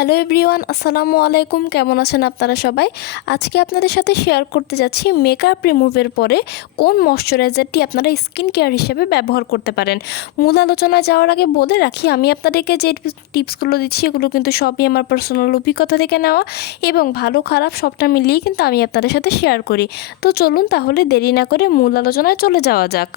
Hello everyone, আসসালামু আলাইকুম। কেমন আছেন আপনারা সবাই? আজকে আপনাদের সাথে শেয়ার করতে যাচ্ছি মেকআপ রিমুভের পরে কোন ময়শ্চারাইজারটি আপনারা স্কিন কেয়ার হিসেবে ব্যবহার করতে পারেন। মূল আলোচনায় যাওয়ার আগে বলে রাখি, আমি আপনাদেরকে যে টিপসগুলো দিচ্ছি এগুলো কিন্তু সবই আমার পার্সোনাল অভিজ্ঞতা থেকে নেওয়া এবং ভালো খারাপ সবটা মিলিয়ে কিন্তু আমি আপনাদের সাথে শেয়ার করি। তো চলুন তাহলে দেরি না করে মূল আলোচনায় চলে যাওয়া যাক।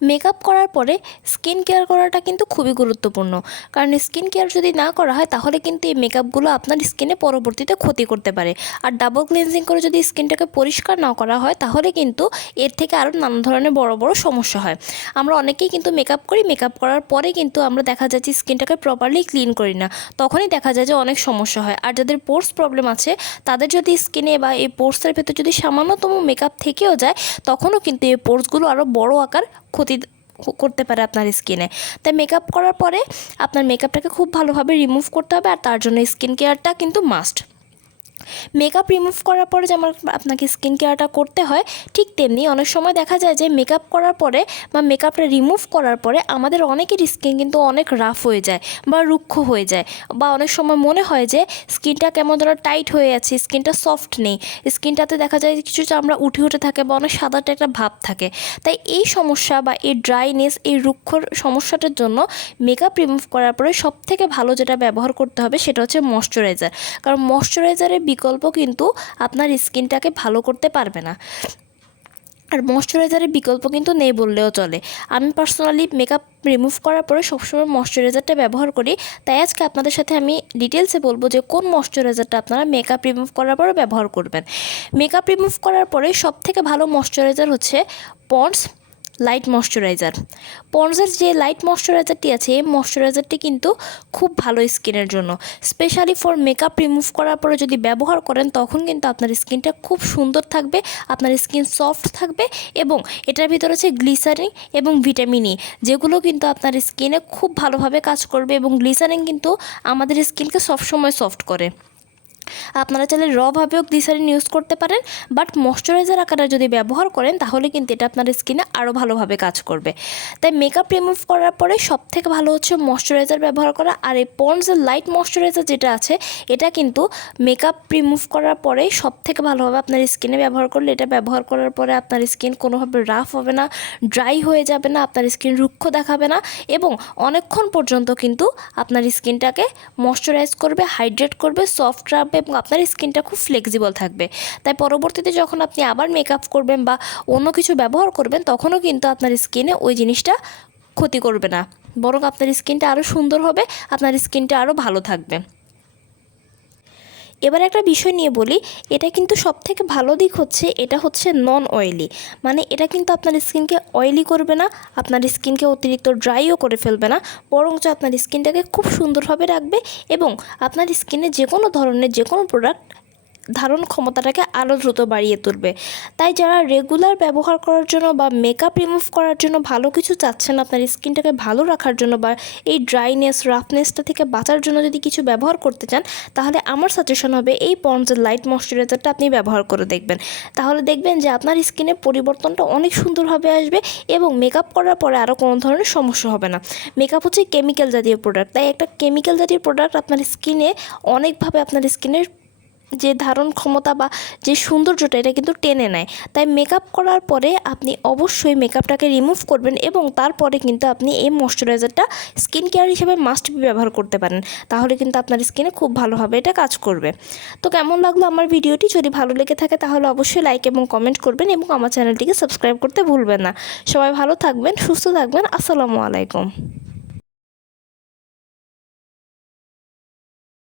মেকআপ করার পরে স্কিন কেয়ার করাটা কিন্তু খুবই গুরুত্বপূর্ণ, কারণ স্কিন কেয়ার যদি না করা হয় তাহলে কিন্তু এই মেকআপগুলো আপনার স্কিনে পরবর্তীতে ক্ষতি করতে পারে। আর ডাবল ক্লিনজিং করে যদি স্কিনটাকে পরিষ্কার না করা হয় তাহলে কিন্তু এর থেকে আরও নানা ধরনের বড় বড় সমস্যা হয়। আমরা অনেকেই কিন্তু মেকআপ করি, মেকআপ করার পরে কিন্তু আমরা দেখা যায় যে স্কিনটাকে প্রপারলি ক্লিন করি না, তখনই দেখা যায় যে অনেক সমস্যা হয়। আর যাদের পোর্স প্রবলেম আছে তাদের যদি স্কিনে বা এই পোর্সের ভেতর যদি সামান্যতম মেকআপ থেকেও যায় তখনও কিন্তু এই পোর্সগুলো আরও বড় আকার ক্ষতি করতে পারে আপনার স্কিনে। তাই মেকআপ করার পরে আপনার মেকআপটাকে খুব ভালোভাবে রিমুভ করতে হবে, আর তার জন্য স্কিন কেয়ারটা কিন্তু মাস্ট। মেকআপ রিমুভ করার পরে যেমন আপনাকে স্কিন কেয়ারটা করতে হয়, ঠিক তেমনি অনেক সময় দেখা যায় যে মেকআপ করার পরে বা মেকআপটা রিমুভ করার পরে আমাদের অনেকের স্কিন কিন্তু অনেক রাফ হয়ে যায় বা রুক্ষ হয়ে যায়, বা অনেক সময় মনে হয় যে স্কিনটা কেমন যেন টাইট হয়ে আছে, স্কিনটা সফট নেই, স্কিনটাতে দেখা যায় কিছু চামড়া উঠে উঠে থাকে বা অনেক সাদাটা একটা ভাব থাকে। তাই এই সমস্যা বা এই ড্রাইনেস, এই রুক্ষর সমস্যাটার জন্য মেকআপ রিমুভ করার পরে সবথেকে ভালো যেটা ব্যবহার করতে হবে সেটা হচ্ছে ময়শ্চারাইজার। কারণ ময়শ্চারাইজারের বিকল্প কিন্তু আপনার স্কিনটাকে ভালো করতে পারবে না, আর ময়শ্চারাইজারের বিকল্প কিন্তু নেই বললেও চলে। আমি পার্সোনালি মেকআপ রিমুভ করার পরে সবসময় ময়শ্চারাইজারটা ব্যবহার করি। তাই আজকে আপনাদের সাথে আমি ডিটেলসে বলবো যে কোন ময়শ্চারাইজারটা আপনারা মেকআপ রিমুভ করার পরে ব্যবহার করবেন। মেকআপ রিমুভ করার পরে সবথেকে ভালো ময়শ্চারাইজার হচ্ছে পন্ডস লাইট ময়শ্চারাইজার। পন্ডসের যে লাইট ময়শ্চারাইজারটি আছে, এই ময়শ্চারাইজারটি কিন্তু খুব ভালো স্কিনের জন্য, স্পেশালি ফর মেকআপ রিমুভ করার পরে যদি ব্যবহার করেন তখন কিন্তু আপনার স্কিনটা খুব সুন্দর থাকবে, আপনার স্কিন সফট থাকবে এবং এটার ভিতরে আছে গ্লিসারিন এবং ভিটামিন ই, যেগুলো কিন্তু আপনার স্কিনে খুব ভালোভাবে কাজ করবে। এবং গ্লিসারিন কিন্তু আমাদের স্কিনকে সবসময় সফট করে। আপনারা চাইলে রভাবেও গ্লিসারিন ইউজ করতে পারেন, বাট ময়শ্চারাইজার আকারে যদি ব্যবহার করেন তাহলে কিন্তু এটা আপনার স্কিনে আরও ভালোভাবে কাজ করবে। তাই মেকআপ রিমুভ করার পরে সবথেকে ভালো হচ্ছে ময়শ্চারাইজার ব্যবহার করা। আর এই পন্ডসের লাইট ময়শ্চারাইজার যেটা আছে এটা কিন্তু মেকআপ রিমুভ করার পরে সবথেকে ভালোভাবে আপনার স্কিনে ব্যবহার করলে, এটা ব্যবহার করার পরে আপনার স্কিন কোনোভাবে রাফ হবে না, ড্রাই হয়ে যাবে না, আপনার স্কিন রুক্ষ দেখাবে না এবং অনেকক্ষণ পর্যন্ত কিন্তু আপনার স্কিনটাকে ময়শ্চারাইজ করবে, হাইড্রেট করবে, সফট রাখবে এবং আপনার স্কিনটা খুব ফ্লেক্সিবল থাকবে। তাই পরবর্তীতে যখন আপনি আবার মেকআপ করবেন বা অন্য কিছু ব্যবহার করবেন তখনও কিন্তু আপনার স্কিনে ওই জিনিসটা ক্ষতি করবে না, বরং আপনার স্কিনটা আরও সুন্দর হবে, আপনার স্কিনটা আরও ভালো থাকবে। এবার একটা বিষয় নিয়ে বলি, এটা কিন্তু সবথেকে ভালো দিক হচ্ছে এটা হচ্ছে নন অয়েলি, মানে এটা কিন্তু আপনার স্কিনকে অয়েলি করবে না, আপনার স্কিনকে অতিরিক্ত ড্রাইও করে ফেলবে না, বরঞ্চ আপনার স্কিনটাকে খুব সুন্দরভাবে রাখবে এবং আপনার স্কিনে যে কোনো ধরনের যে কোনো প্রোডাক্ট ধারণ ক্ষমতাটাকে আরও দ্রুত বাড়িয়ে তুলবে। তাই যারা রেগুলার ব্যবহার করার জন্য বা মেকআপ রিমুভ করার জন্য ভালো কিছু চাচ্ছেন, আপনার স্কিনটাকে ভালো রাখার জন্য বা এই ড্রাইনেস রাফনেসটা থেকে বাঁচার জন্য যদি কিছু ব্যবহার করতে চান, তাহলে আমার সাজেশন হবে এই পন্ডসের লাইট ময়শ্চারাইজারটা আপনি ব্যবহার করে দেখবেন। তাহলে দেখবেন যে আপনার স্কিনে পরিবর্তনটা অনেক সুন্দরভাবে আসবে এবং মেকআপ করার পরে আরও কোনো ধরনের সমস্যা হবে না। মেকআপ হচ্ছে কেমিক্যাল জাতীয় প্রোডাক্ট, তাই একটা কেমিক্যাল জাতীয় প্রোডাক্ট আপনার স্কিনে অনেকভাবে আপনার স্কিনের যে ধারণ ক্ষমতা বা যে সৌন্দর্যটা এটা কিন্তু টেনে নেয়। তাই মেকআপ করার পরে আপনি অবশ্যই মেকআপটাকে রিমুভ করবেন এবং তারপরে কিন্তু আপনি এই ময়শ্চারাইজারটা স্কিন কেয়ার হিসেবে মাস্ট বি ব্যবহার করতে পারেন, তাহলে কিন্তু আপনার স্কিনে খুব ভালোভাবে এটা কাজ করবে। তো কেমন লাগলো আমার ভিডিওটি? যদি ভালো লেগে থাকে তাহলে অবশ্যই লাইক এবং কমেন্ট করবেন এবং আমার চ্যানেলটিকে সাবস্ক্রাইব করতে ভুলবেন না। সবাই ভালো থাকবেন, সুস্থ থাকবেন। আসসালামু আলাইকুম।